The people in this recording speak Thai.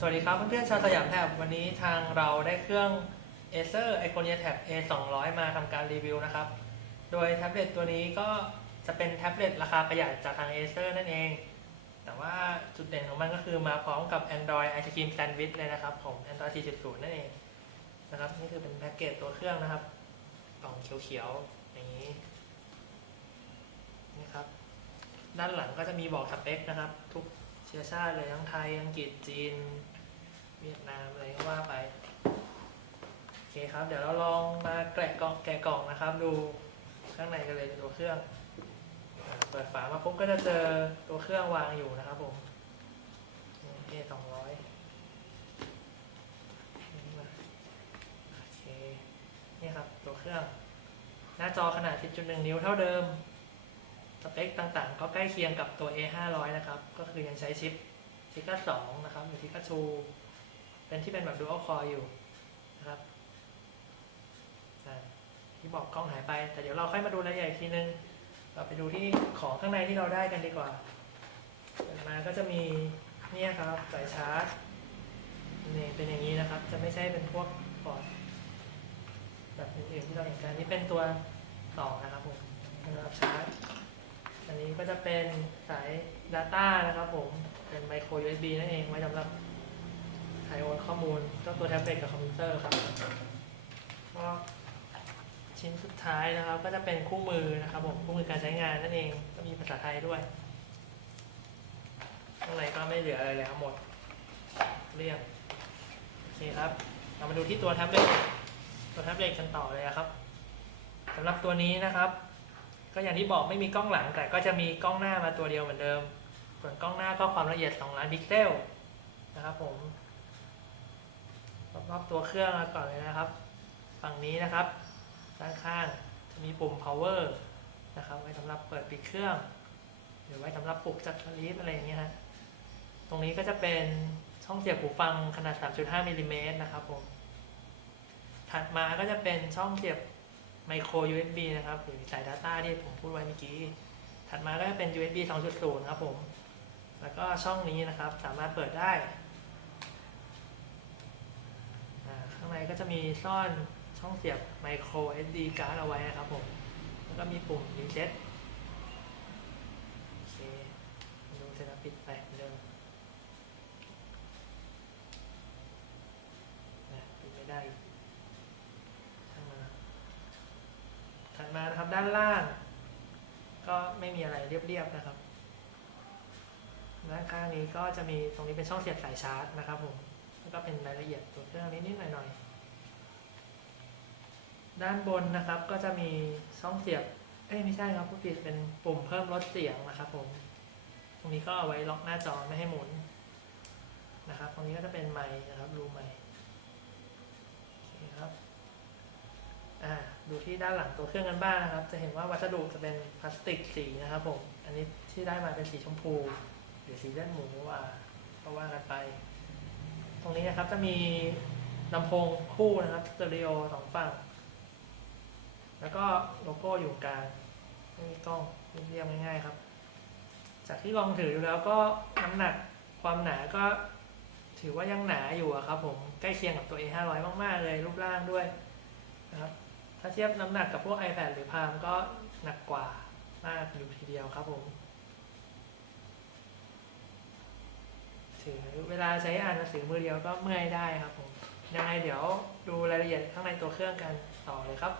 สวัสดีครับเพื่อนๆชาวสยามแท็บวันนี้ทางเราได้เครื่อง Acer Iconia Tab A 2 0 0มาทำการรีวิวนะครับ โดยแท็บเล็ตตัวนี้ก็จะเป็นแท็บเล็ตราคาประหยัดจากทาง Acer นั่นเอง แต่ว่าจุดเด่นของมันก็คือมาพร้อมกับ Android Ice Cream Sandwich เลยนะครับ ของ Android 4.0 นั่นเองนะครับนี่คือเป็นแพ็กเกจตัวเครื่องนะครับกล่องเขียวๆอย่างนี้นี่ครับ ด้านหลังก็จะมีบอกสเปคนะครับ ทุก เชื้อชาติเลยทั้งไทยอังกฤษจีน เวียดนามอะไรก็ว่าไปโอเคครับ เดี๋ยวเราลองมาแกะกล่องแกะกล่องนะครับ ดูข้างในกันเลยตัวเครื่อง เปิดฝามาปุ๊บก็จะเจอตัวเครื่องวางอยู่นะครับผมเอสองร้อยโอเคนี่ครับตัวเครื่อง หน้าจอขนาด 10.1 นิ้วเท่าเดิม สเปคต่างๆ ก็ใกล้เคียงกับตัว A 5 0 0นะครับ ก็คือยังใช้ชิปทิก้า2นะครับหรือทิก้า2เป็นที่เป็นแบบ Dual Core อยู่นะครับที่บอกกล้องหายไป แต่เดี๋ยวเราค่อยมาดูรายละเอียดอีกทีนึง เราไปดูที่ของข้างในที่เราได้กันดีกว่าเปิดมาก็จะมีเนี่ยครับสายชาร์จนี่เป็นอย่างนี้นะครับ จะไม่ใช่เป็นพวกพอร์ตแบบอื่นๆที่เราเห็นกันนี่เป็นตัวต่อนะครับผมสำหรับชาร์จ อันนี้ก็จะเป็นสาย Data นะครับผม เป็น Micro USB นั่นเองไว้สำหรับถ่ายโอนข้อมูลก็ตัวแท็บเล็ตกับคอมพิวเตอร์ครับก็ชิ้นสุดท้ายนะครับ ก็จะเป็นคู่มือนะครับผมคู่มือการใช้งานนั่นเองก็มีภาษาไทยด้วยข้างในก็ไม่เหลืออะไรแล้วหมดเรียบโอเคครับเรามาดูที่ตัวแท็บเล็ตตัวแท็บเล็ตกันต่อเลยครับสำหรับตัวนี้นะครับ ก็อย่างที่บอกไม่มีกล้องหลัง แต่ก็จะมีกล้องหน้ามาตัวเดียวเหมือนเดิม ส่วนกล้องหน้าก็ความละเอียด2ล้านพิกเซลนะครับผมรอบตัวเครื่องมาก่อนเลยนะครับ ฝั่งนี้นะครับ ด้านข้างจะมีปุ่ม power นะครับไว้สำหรับเปิดปิดเครื่อง หรือไว้สำหรับปลุกจัดสลีปอะไรอย่างเงี้ยฮะตรงนี้ก็จะเป็นช่องเสียบหูฟังขนาด 3.5มิลลิเมตรนะครับผมถัดมาก็จะเป็นช่องเสียบ ไมโคร USB นะครับหรือสาย Data ที่ผมพูดไว้เมื่อกี้ ถัดมาก็จะเป็น USB 2.0 ครับผม แล้วก็ช่องนี้นะครับสามารถเปิดได้อ่าข้างในก็จะมีซ่อนช่องเสียบไมโคร SD card เอาไว้นะครับผม แล้วก็มีปุ่ม reset โอเคดูเสร็จแล้วปิดไปเดิมนะปิดไม่ได้อีกช่างมันนะ ถัด มานะครับ ด้านล่าง ก็ไม่มีอะไรเรียบๆนะครับด้านข้างนี้ก็จะมีตรงนี้เป็นช่องเสียบสายชาร์จนะครับผมแล้วก็เป็นรายละเอียดตัวเครื่องนิดๆหน่อยๆด้านบนนะครับก็จะมีช่องเสียบเอ้ยไม่ใช่ครับผู้ผิดเป็นปุ่มเพิ่มลดเสียงนะครับผมตรงนี้ก็เอาไว้ล็อกหน้าจอไม่ให้หมุนนะครับ ตรงนี้ก็จะเป็นไมค์นะครับรูไมค์ครับ ดูที่ด้านหลังตัวเครื่องกันบ้างนะครับ จะเห็นว่าวัสดุจะเป็นพลาสติกสีนะครับผม อันนี้ที่ได้มาเป็นสีชมพู หรือสีเลือดหมูว่าก็ว่ากันไป ตรงนี้นะครับจะมีลำโพงคู่นะครับสเตอริโอสองฝั่ง แล้วก็โลโก้อยู่กลางไม่มีกล้องเรียบง่ายๆครับ จากที่ลองถือดูแล้วก็น้ำหนักความหนาก็ถือว่ายังหนาอยู่ครับผมใกล้เคียงกับตัว A500 มากๆเลยรูปร่างด้วยนะครับ ถ้าเทียบน้ำหนักกับพวก iPad หรือพามก็หนักกว่ามากอยู่ทีเดียวครับผมถือเวลาใช้อ่านหนังสือมือเดียวก็เมื่อยได้ครับผมยังไงเดี๋ยวดูรายละเอียดข้างในตัวเครื่องกันต่อเลยครับ